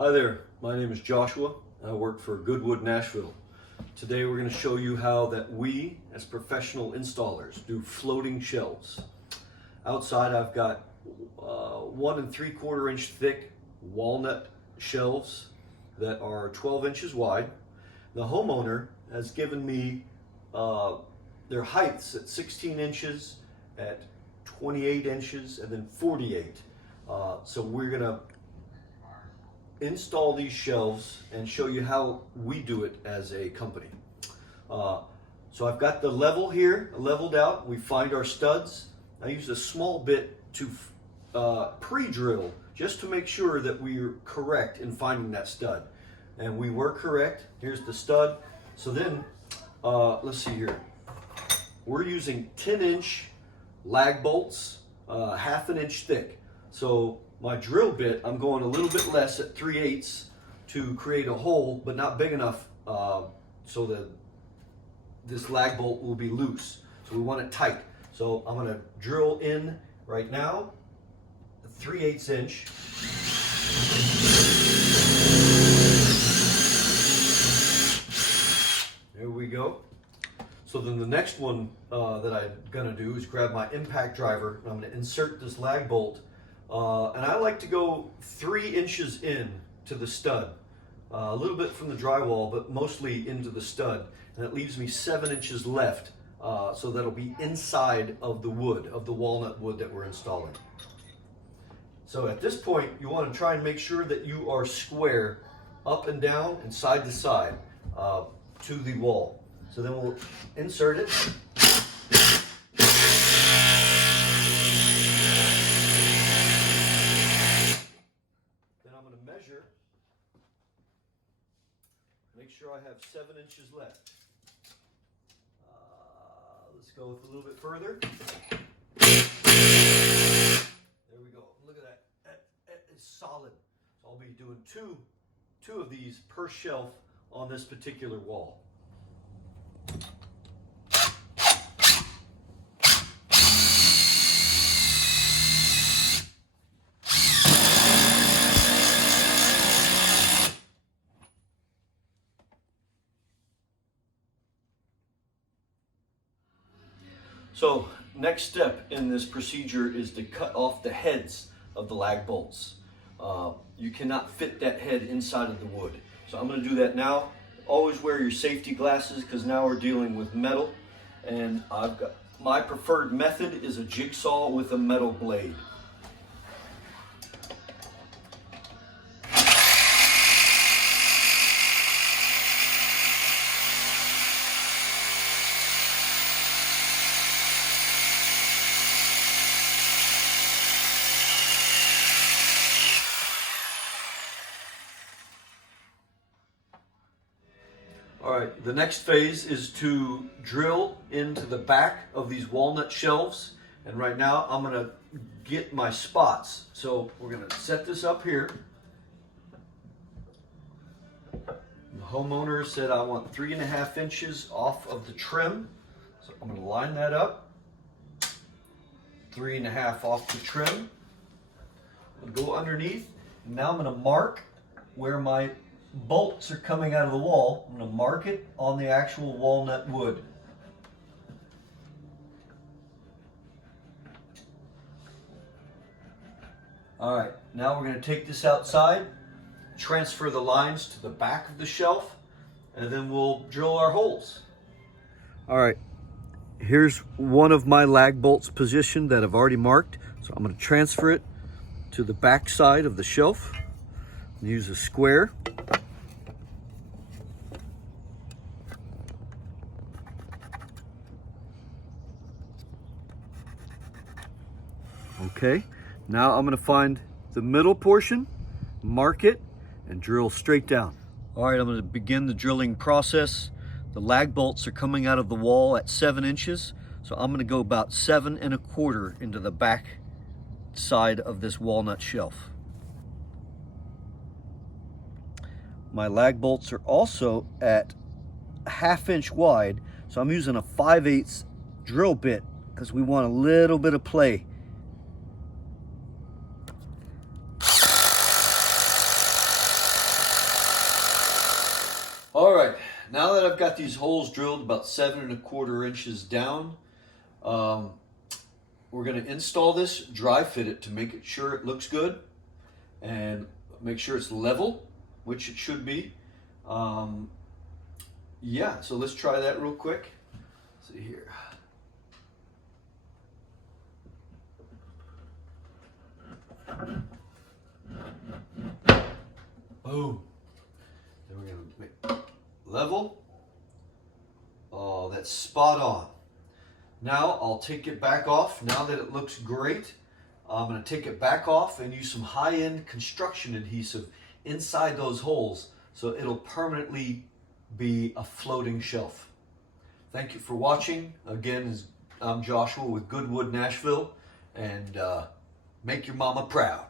Hi there, my name is Joshua. I work for Goodwood, Nashville. Today we're going to show you how that we, as professional installers, do floating shelves. Outside I've got 1 3/4 inch thick walnut shelves that are 12 inches wide. The homeowner has given me their heights at 16 inches, at 28 inches, and then 48. So we're going to install these shelves and show you how we do it as a company. So I've got the level here leveled out. We find our studs. I use a small bit to pre-drill just to make sure that we're correct in finding that stud, and we were correct. Here's the stud. So then let's see here, we're using 10-inch lag bolts, 1/2 inch thick. So my drill bit, I'm going a little bit less at 3/8 to create a hole, but not big enough so that this lag bolt will be loose. So we want it tight. So I'm going to drill in right now, 3/8 inch. There we go. So then the next one that I'm going to do is grab my impact driver, and I'm going to insert this lag bolt. And I like to go 3 inches in to the stud, a little bit from the drywall, but mostly into the stud. And it leaves me 7 inches left, so that'll be inside of the wood, of the walnut wood that we're installing. So at this point, you want to try and make sure that you are square up and down and side to side to the wall. So then we'll insert it. Measure, make sure I have 7 inches left. Let's go with a little bit further. There we go. Look at that. That is solid. So I'll be doing two of these per shelf on this particular wall. So next step in this procedure is to cut off the heads of the lag bolts. You cannot fit that head inside of the wood. So I'm going to do that now. Always wear your safety glasses because now we're dealing with metal. And I've got my preferred method is a jigsaw with a metal blade. All right, the next phase is to drill into the back of these walnut shelves. And right now I'm gonna get my spots. So we're gonna set this up here. The homeowner said I want 3.5 inches off of the trim. So I'm gonna line that up. 3.5 off the trim. I'll go underneath. Now I'm gonna mark where my bolts are coming out of the wall. I'm going to mark it on the actual walnut wood. All right, now we're going to take this outside, transfer the lines to the back of the shelf, and then we'll drill our holes. All right, here's one of my lag bolts positioned that I've already marked. So I'm going to transfer it to the back side of the shelf. Use a square. Okay, now I'm going to find the middle portion, mark it, and drill straight down. All right, I'm going to begin the drilling process. The lag bolts are coming out of the wall at 7 inches, so I'm going to go about 7 1/4 into the back side of this walnut shelf. My lag bolts are also at 1/2 inch wide, so I'm using a 5/8 drill bit because we want a little bit of play. Now that I've got these holes drilled about 7¼ inches down, we're going to install this, dry fit it to make sure it looks good and make sure it's level, which it should be. Yeah, so let's try that real quick. Let's see here. Boom. Then we're going to make level. Oh, that's spot on. Now I'll take it back off. Now that it looks great, I'm going to take it back off and use some high-end construction adhesive inside those holes so it'll permanently be a floating shelf. Thank you for watching. Again, I'm Joshua with Goodwood, Nashville, and make your mama proud.